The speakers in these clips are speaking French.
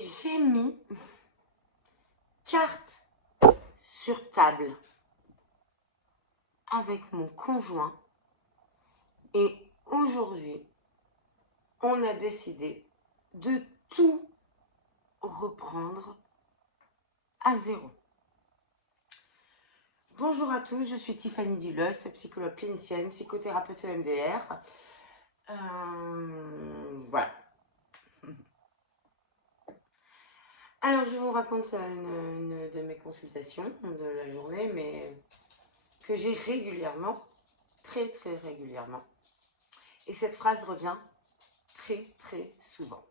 j'ai mis carte sur table avec mon conjoint et aujourd'hui, on a décidé de tout reprendre à zéro. Bonjour à tous, je suis Tiffany Dulost, psychologue clinicienne, psychothérapeute EMDR. Voilà. Alors, je vous raconte une de mes consultations de la journée, mais que j'ai régulièrement, très régulièrement. Et cette phrase revient très souvent.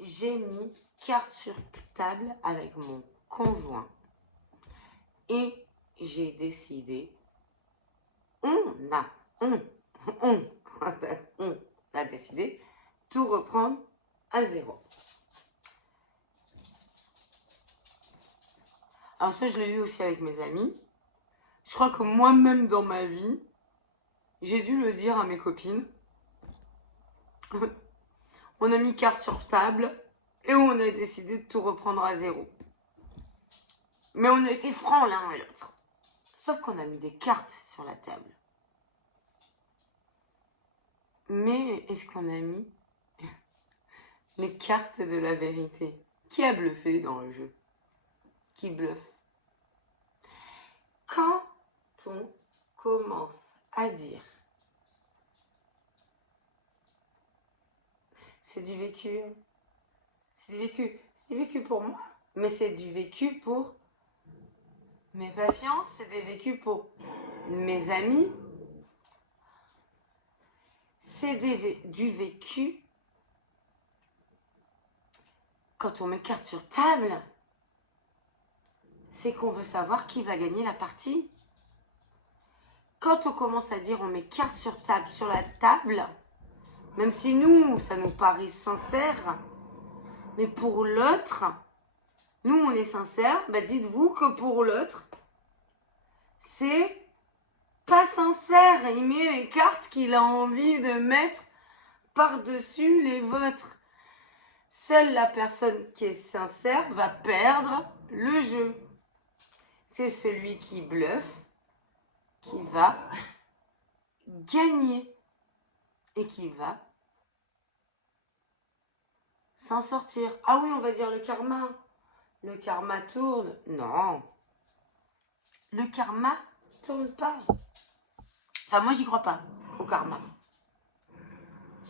J'ai mis carte sur table avec mon conjoint et j'ai décidé, on a décidé tout reprendre à zéro. Alors ça, je l'ai eu aussi avec mes amis. Je crois que moi-même dans ma vie, j'ai dû le dire à mes copines. On a mis carte sur table et on a décidé de tout reprendre à zéro. Mais on a été francs l'un et l'autre. Sauf qu'on a mis des cartes sur la table. Mais est-ce qu'on a mis les cartes de la vérité? Qui a bluffé dans le jeu? Qui bluffe? Quand on commence à dire c'est du vécu pour moi, mais c'est du vécu pour mes patients, c'est des vécus pour mes amis, c'est du vécu quand on met carte sur table, c'est qu'on veut savoir qui va gagner la partie. Quand on commence à dire on met carte sur table, sur la table, même si nous, ça nous paraît sincère, mais pour l'autre, nous on est sincère, bah dites-vous que pour l'autre, c'est pas sincère. Il met les cartes qu'il a envie de mettre par-dessus les vôtres. Seule la personne qui est sincère va perdre le jeu. C'est celui qui bluffe qui va gagner et qui va s'en sortir. Ah oui, on va dire le karma. Le karma tourne. Non. Le karma tourne pas. Enfin, moi, j'y crois pas au karma.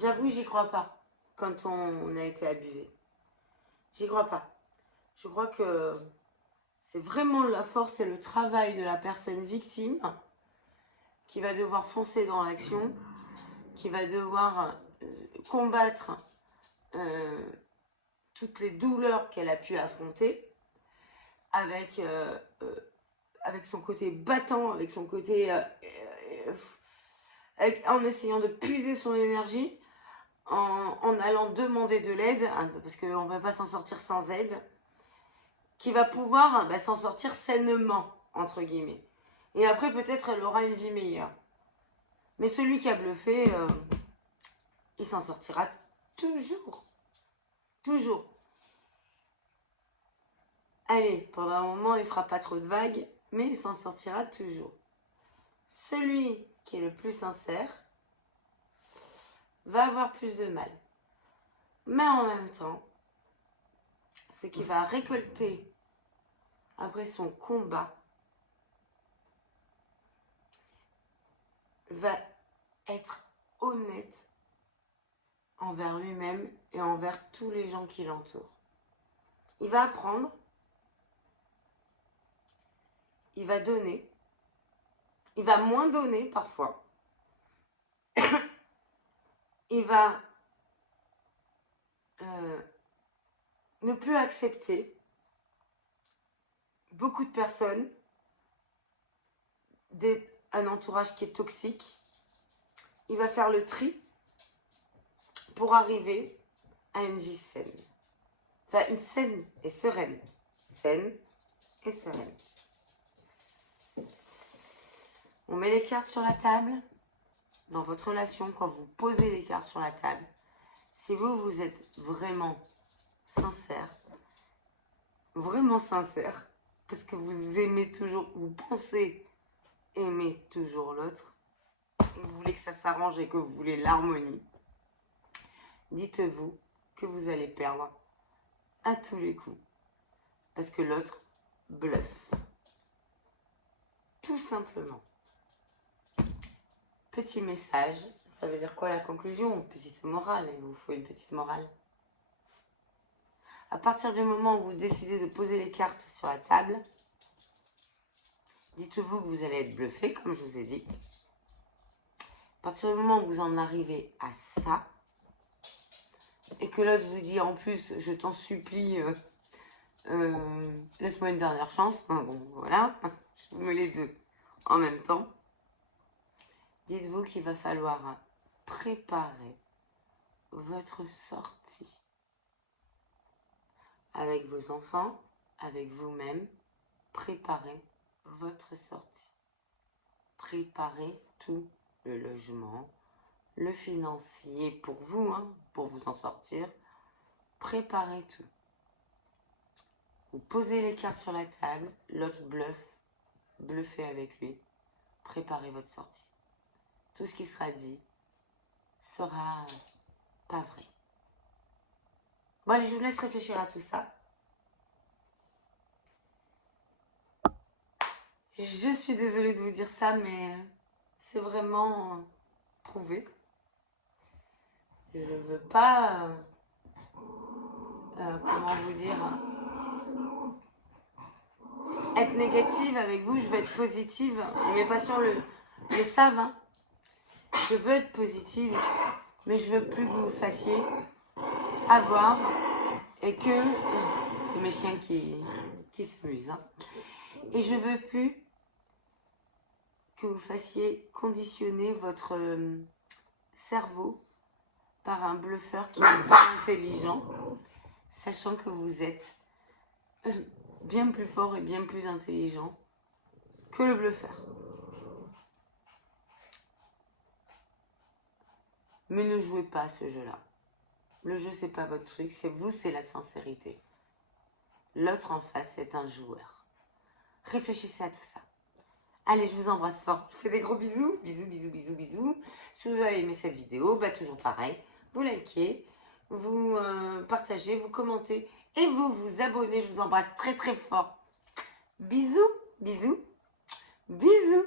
J'avoue, j'y crois pas quand on a été abusé. J'y crois pas. Je crois que c'est vraiment la force et le travail de la personne victime qui va devoir foncer dans l'action, qui va devoir combattre toutes les douleurs qu'elle a pu affronter avec son côté battant, avec son côté en essayant de puiser son énergie, en allant demander de l'aide, parce qu'on ne peut pas s'en sortir sans aide, qui va pouvoir s'en sortir sainement, entre guillemets. Et après, peut-être, elle aura une vie meilleure. Mais celui qui a bluffé, il s'en sortira toujours. Toujours. Allez, pendant un moment, il ne fera pas trop de vagues, mais il s'en sortira toujours. Celui qui est le plus sincère va avoir plus de mal. Mais en même temps, ce qui va récolter après son combat va être honnête envers lui-même et envers tous les gens qui l'entourent. Il va apprendre, il va donner, il va moins donner parfois, il va ne plus accepter beaucoup de personnes, un entourage qui est toxique. Il va faire le tri pour arriver à une vie saine. Enfin, une saine et sereine. Saine et sereine. On met les cartes sur la table. Dans votre relation, quand vous posez les cartes sur la table, si vous êtes vraiment sincère, vraiment sincère, parce que vous aimez toujours, vous pensez aimer toujours l'autre, et vous voulez que ça s'arrange et que vous voulez l'harmonie, dites-vous que vous allez perdre à tous les coups, parce que l'autre bluffe. Tout simplement. Petit message, ça veut dire quoi la conclusion? Petite morale, il vous faut une petite morale. À partir du moment où vous décidez de poser les cartes sur la table, dites-vous que vous allez être bluffé, comme je vous ai dit. À partir du moment où vous en arrivez à ça, et que l'autre vous dit en plus, je t'en supplie, laisse-moi une dernière chance, bon voilà, je mets les deux en même temps. Dites-vous qu'il va falloir préparer votre sortie avec vos enfants, avec vous-même. Préparez votre sortie. Préparez tout, le logement, le financier pour vous, pour vous en sortir. Préparez tout. Vous posez les cartes sur la table, l'autre bluffez avec lui. Préparez votre sortie. Tout ce qui sera dit sera pas vrai. Bon, allez, je vous laisse réfléchir à tout ça. Je suis désolée de vous dire ça, mais c'est vraiment prouvé. Je ne veux pas, comment vous dire, être négative avec vous. Je veux être positive. Et mes patients le savent. Je veux être positive, mais je veux plus que vous fassiez avoir et que c'est mes chiens qui s'amusent. Et je veux plus que vous fassiez conditionner votre cerveau par un bluffeur qui n'est pas intelligent, sachant que vous êtes bien plus fort et bien plus intelligent que le bluffeur. Mais ne jouez pas à ce jeu-là. Le jeu, c'est pas votre truc, c'est vous, c'est la sincérité. L'autre en face est un joueur. Réfléchissez à tout ça. Allez, je vous embrasse fort. Je vous fais des gros bisous. Bisous, bisous, bisous, bisous. Si vous avez aimé cette vidéo, toujours pareil. Vous likez, vous partagez, vous commentez et vous vous abonnez. Je vous embrasse très très fort. Bisous, bisous, bisous.